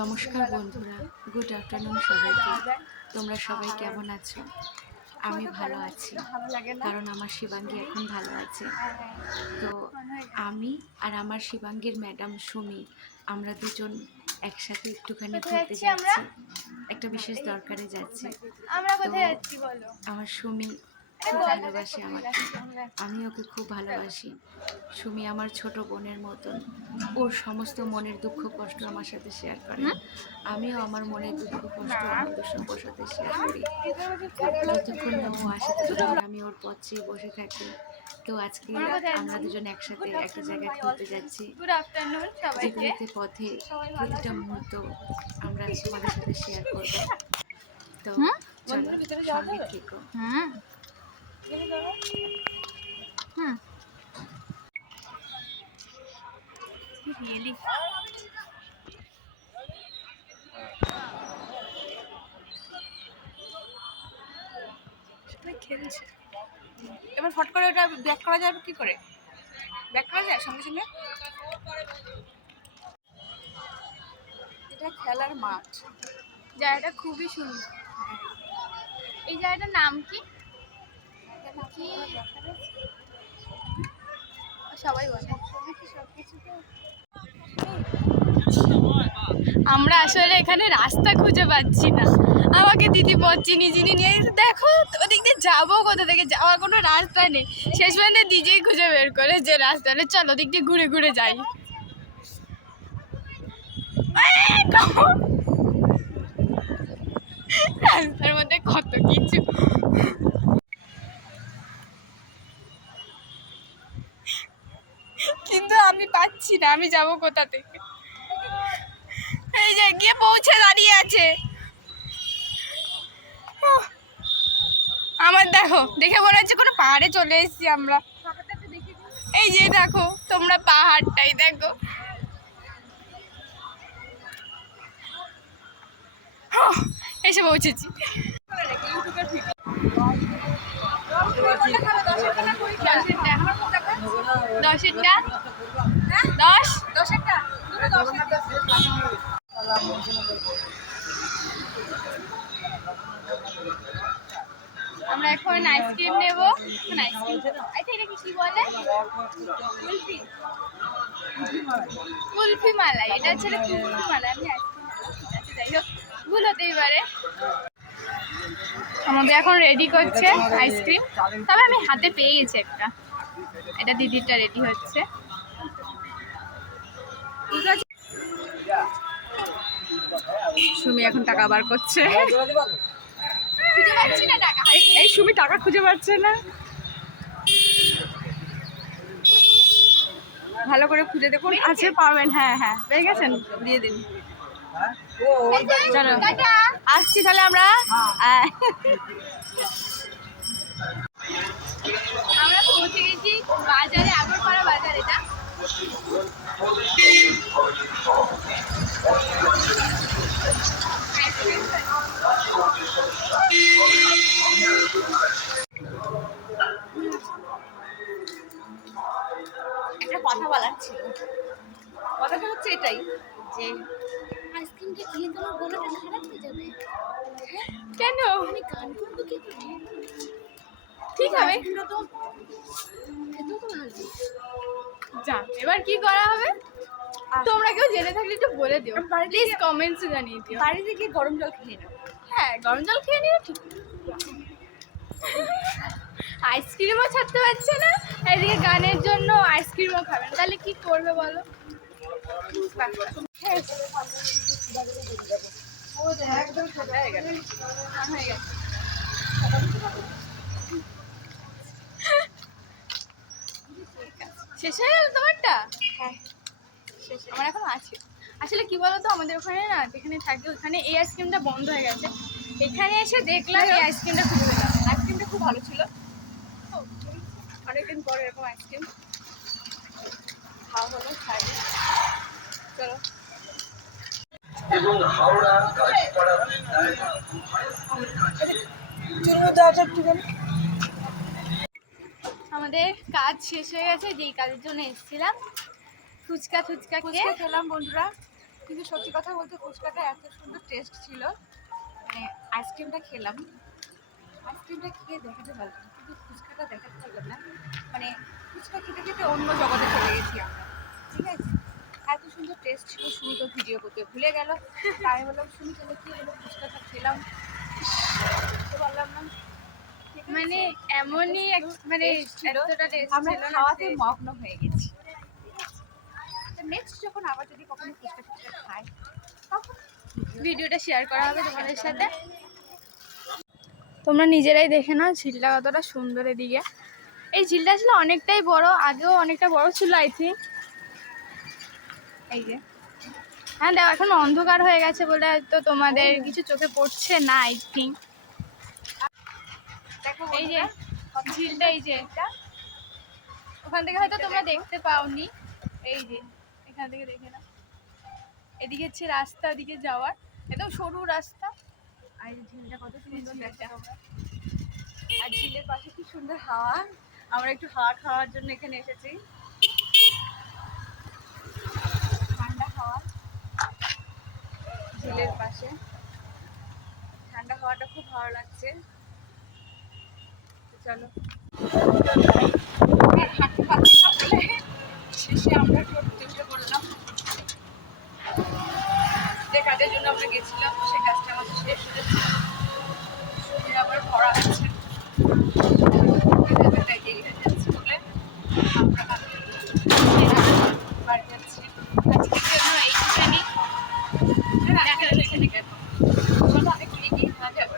নমস্কার বন্ধুরা, good afternoon সবাইকে। তোমরা সবাই কেমন আছো? আমি ভালো আছি, কারণ আমার শিবাঙ্গী এখন ভালো আছে। তো আমি আর আমার শিবাঙ্গীর ম্যাডাম সুমি, আমরা দুজন একসাথে একটুখানি ঘুরতে যাচ্ছি, একটা বিশেষ দরকারে যাচ্ছি। আমার সুমি খুব ভালোবাসে আমাকে, আমি ওকে খুব ভালোবাসি। সুমি আমার ছোট বোনের মতন, ওর সমস্ত মনের দুঃখ কষ্ট আমার সাথে শেয়ার করে, আমিও আমার মনের দুঃখ কষ্ট আনন্দ সব ওর সাথে শেয়ার করি। যতক্ষণ না ও আসে ততক্ষণ আমি ওর পথ চেয়ে বসে থাকি। তো আজকে আমরা দুজন একসাথে একটা জায়গায় ঘুরতে যাচ্ছি, যেতে পথে প্রতিটা মুহূর্ত আমরা তোমাদের সাথে শেয়ার করবো। তো চলো সঙ্গে থেকো। খেলছে এবার ফট করে ওটা ব্যাক করা যাবে কি করে? ব্যাক করা যায় সঙ্গে সঙ্গে? এটা খেলার মাঠ, জায়গাটা খুবই সুন্দর। এই জায়গাটার নাম কি? সবাই বলে। আমরা আসলে এখানে রাস্তা খুঁজে পাচ্ছি না। আমাকে দিদি পথ চিনি নিয়ে দেখো ওদিক দিয়ে যাবো, কোথা থেকে যাওয়ার কোনো রাস্তা নেই। শেষ পর্যন্ত দিদিই খুঁজে বের করে যে রাস্তাটা, চলো ওদিক দিয়ে ঘুরে ঘুরে যাই। রাস্তার মধ্যে কত কিছু, কিন্তু আমি পাচ্ছি না আমি যাব কোথা থেকে। এই যে গিয়ে পৌঁছে দাঁড়িয়ে আছে আমার, দেখো দেখে মনে হচ্ছে কোনো পাহাড়ে চলে এসেছি আমরা। এই যে দেখো তোমরা পাহাড়টাই দেখো, এসে পৌঁছেছি। দশেরটা 10 আমরা এখন আইসক্রিম নেবো। আইসক্রিম কি বলে? কুলফি মালাই। এটা হচ্ছে কুলফি মালাই। আমি আইসক্রিম, যাই হোক ভুল হতেই পারে। আমাদের এখন রেডি করছে আইসক্রিম, তবে আমি হাতে পেয়ে গেছি একটা। এটা দিদিরটা রেডি হচ্ছে। সুমি এখন টাকা বার করছে। খুঁজে পাচ্ছি না টাকা। এই সুমি টাকা খুঁজে পাচ্ছে না, ভালো করে খুঁজে দেখুন। আছে, পাবেন। হ্যাঁ হ্যাঁ পেয়ে গেছেন, দিয়ে দিন। চলো আসছি তাহলে আমরা। আমরা পৌঁছে গেছি বাজারে, আগরপাড়া বাজার। এটা একটা কথা বলার ছিল। কথাটা হচ্ছে এটাই যে আইসক্রিমটা খেয়ে তোমার গলাটা খারাপ হয়ে যাবে। কেন? আমি গান করবো কি করে? ঠিক হবে, খেতেও তো ভালো। যা এবার কি করা হবে তোমরা কেউ জেনে থাকলে একটু বলে দিও, প্লিজ কমেন্টসে জানিয়ে দিও। বাড়িতে গিয়ে গরম জল খেয়ে নাও। হ্যাঁ গরম জল খেয়ে নিও, ঠিক। আইসক্রিমও ছাড়তে পারছে না, এদিকে গানের জন্য আইসক্রিমও খাবে না, তাহলে কি করবে বলো? একদম ঠান্ডা হয়ে গেল। হয়ে গেছে। শেষ হয়ে গেল তোমারটা? হ্যাঁ আমার এখন আছে। আসলে কি বলতো, আমাদের ওখানে না যেখানে থাকি ওখানে এই আইসক্রিমটা বন্ধ হয়ে গেছে। এখানে এসে দেখলাম এই আইসক্রিমটা খুঁজে পেলাম। আইসক্রিমটা খুব ভালো ছিল, অনেকদিন পরে এরকম আইসক্রিম খাওয়া হলো। চলো। আমাদের কাজ শেষ হয়ে গেছে, যেই কাজের জন্য এসেছিলাম। ফুচকা খেলাম বন্ধুরা। কিন্তু সত্যি কথা বলতে ফুচকাটা এত সুন্দর টেস্ট ছিল, মানে আইসক্রিমটা খেলাম, আইসক্রিমটা খেয়ে দেখাতে পারলাম কিন্তু ফুচকাটা দেখাতে পারলাম না। মানে ফুচকা খেতে খেতে অন্য জগতে চলে গেছি আমরা, ঠিক আছে। এত সুন্দর টেস্ট ছিল, শুনি তো ভিডিও করতে ভুলে গেল, তাই বললাম শুনি চলে কি হলো, ফুচকাটা খেলাম, বুঝতে পারলাম না। ঠিক আছে? মানে এমনই মানে taste ছিল, এতটা টেস্ট আমরা ছিল না খাওয়াতে যে- মগ্ন হয়ে গেছি। নেক্সট যখন আবার যদি কখনো ফুচকা টুচকা খাই তখন ভিডিওটা শেয়ার করা হবে তোমাদের সাথে। তোমরা নিজেরাই দেখে নাও ঝিলটা কতটা সুন্দর। এদিকে এই ঝিলটা ছিল অনেকটাই বড়, আগেও অনেকটা বড় ছিল আই থিঙ্ক। এই যে হ্যাঁ দেখো এখন অন্ধকার হয়ে গেছে বলে হয়তো তোমাদের কিছু চোখে পড়ছে না আই থিঙ্ক। দেখো এই যে কত ঝিলটা, এই যে সুন্দর ওখান থেকে হয়তো তোমরা দেখতে পাওনি। এই যে এখান থেকে দেখে নাও, এদিকে হচ্ছে রাস্তা, দিকে যাওয়ার একদম সরু রাস্তা। আর এই ঝিলটা কত সুন্দর দেখো তোমরা। আর ঝিলের পাশে কি সুন্দর হাওয়া, আমরা একটু হাওয়া খাওয়ার জন্য এখানে এসেছি। ঠান্ডা হাওয়া ঝিলের পাশে, ঠান্ডা হাওয়াটা খুব ভালো লাগছে। তো চলো আর হাঁটতে পারছি না বলে শেষে আমরা টোটোতে উঠে পড়লাম। যে কাজের জন্য আমরা গেছিলাম সেই কাজটা আমাদের শেষ হয়েছে, শুনে আবার পড়া আছে দেরি হয়ে যাচ্ছে বলে আমরা বাড়ি যাচ্ছি। আজকের জন্য এইটুখানি। এখানে কেন চলো অনেক এগিয়ে না যাবো।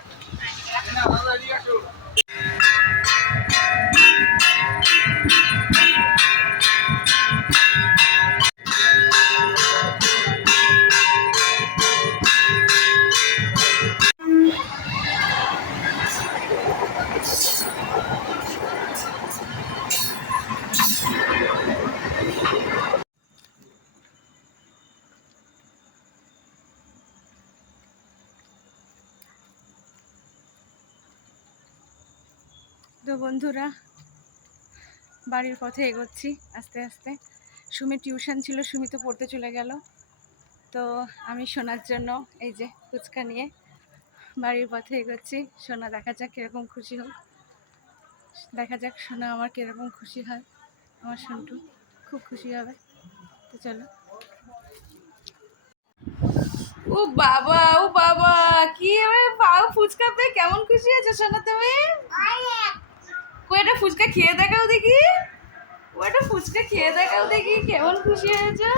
তো বন্ধুরা বাড়ির পথে এগোচ্ছি আস্তে আস্তে। সুমি টিউশন ছিল, সুমি তো পড়তে চলে গেল, তো আমি শোনার জন্য এই যে ফুচকা নিয়ে বাড়ির পথে এগোচ্ছি। সোনা দেখা যাক কীরকম খুশি হোক, দেখা যাক সোনা আমার কীরকম খুশি হয়, আমার সন্টু খুব খুশি হবে। তো চলো। ও বাবা, ও বাবা, কি এবার পাও ফুচকা পেয়ে কেমন খুশি হয়েছে সোনা তুমি? কয়টা ফুচকা খেয়ে দেখাও দেখি, ওটা ফুচকা খেয়ে দেখাও দেখি কেমন খুশি হয়েছে।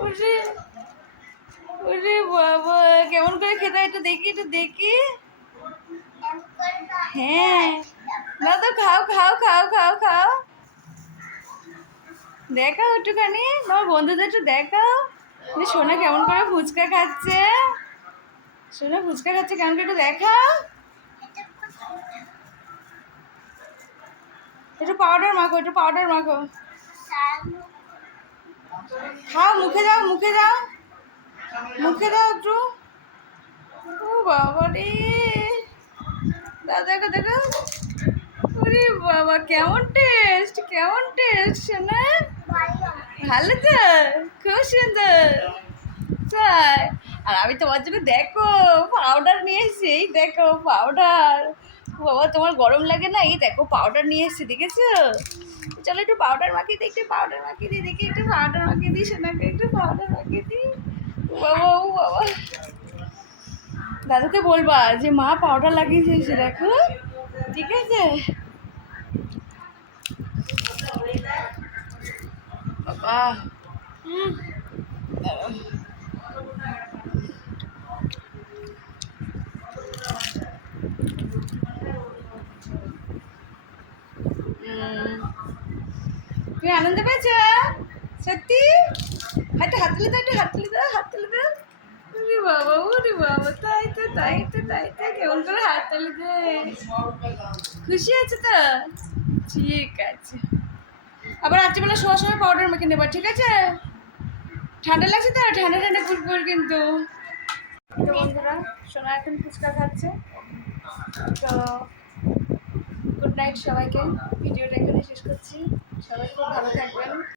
ওরে ওরে বাবা, কেমন করে খেতে হয় একটু দেখি, একটু দেখি। হ্যাঁ না তো খাও খাও খাও খাও খাও, দেখাও একটুখানি তোমার বন্ধুদের একটু দেখাও যে সোনা কেমন করে ফুচকা খাচ্ছে, সোনা ফুচকা খাচ্ছে কেমন করে একটু দেখাও। একটু পাউডার মাখো, একটু পাউডার মাখো, খাও, মুখে দাও, মুখে দাও, মুখে দাও একটু। ও বাবা রে, দাদা দেখো, ওরে বাবা কেমন টেস্ট, কেমন টেস্ট না, ভালো তো, খুব সুন্দর তাই। আর আমি তোমার জন্য দেখো পাউডার নিয়ে এসেছি, এই দেখো পাউডার। বাবা তোমার গরম লাগে না, এই দেখো পাউডার নিয়ে এসেছি, দেখেছো? চলো একটু পাউডার মাখিয়ে দিই, একটু পাউডার মাখিয়ে দিই, দেখি একটু পাউডার মাখিয়ে দিই সোনাকে, একটু পাউডার মাখিয়ে দিই। ও বাবা, ও বাবা, দাদুকে বলবা যে মা পাউডার লাগিয়েছে দেখো, ঠিক আছে? বাবা তুমি আনন্দ পেয়েছ সত্যি? হাতে হাত তুলে দাও, একটু হাত তুলে দাও, হাত তুলে দাও। ওরে বাবা, ওরে বাবা, তাই তো তাই তো তাই তো, কেমন করে হাত তুলে দে, খুশি আছে তো? ঠিক আছে, আবার রাত্রিবেলা শোয়ার সময় পাউডার মেখে নেবা, ঠিক আছে? ঠান্ডা লাগছে তো, ঠান্ডা ঠান্ডা কুলকুল কিন্তু। তো বন্ধুরা সোনা এখন ফুচকা খাচ্ছে, তো গুড নাইট সবাইকে, ভিডিওটা এখানে শেষ করছি, সবাই খুব ভালো থাকবেন।